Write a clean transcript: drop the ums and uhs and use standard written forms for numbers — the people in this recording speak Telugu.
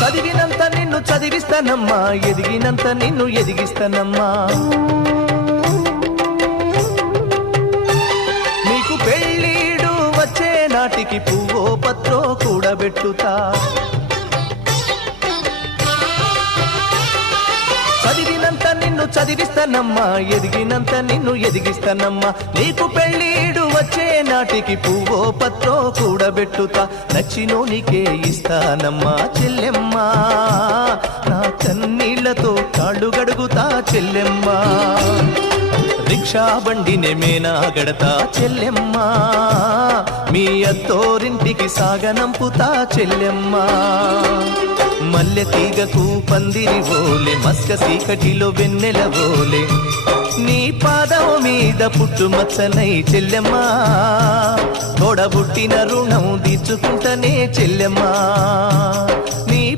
చదివినంత నిన్ను చదివిస్తానమ్మా, ఎదిగినంత నిన్ను ఎదిగిస్తానమ్మా. నీకు పెళ్ళీడు వచ్చే నాటికి పువ్వో పత్రో కూడబెట్టుతా. చదివినంత నిన్ను చదివిస్తానమ్మా, ఎదిగినంత నిన్ను ఎదిగిస్తానమ్మా. నీకు పెళ్ళీడు వచ్చే నాటికి పువ్వో పత్రో కూడబెట్టుతా. నచ్చినోనికే ఇస్తానమ్మా చెల్లెమ్మా, నా కన్నీళ్లతో కాళ్ళు గడుగుతా చెల్లెమ్మా. రిక్షా బండినే మేనా గడతా చెల్లెమ్మా, మీ అత్తోరింటికి సాగనంపుతా చెల్లెమ్మా. మల్లె తీగకు పందిరి ఓలే, మస్క సీకటిలో వెన్నెల ఓలే, నీ పాదం మీద పుట్టుమచ్చనై చెల్లెమ్మా. తోడబుట్టిన రుణం తీర్చుకుంటనే చెల్లెమ్మా.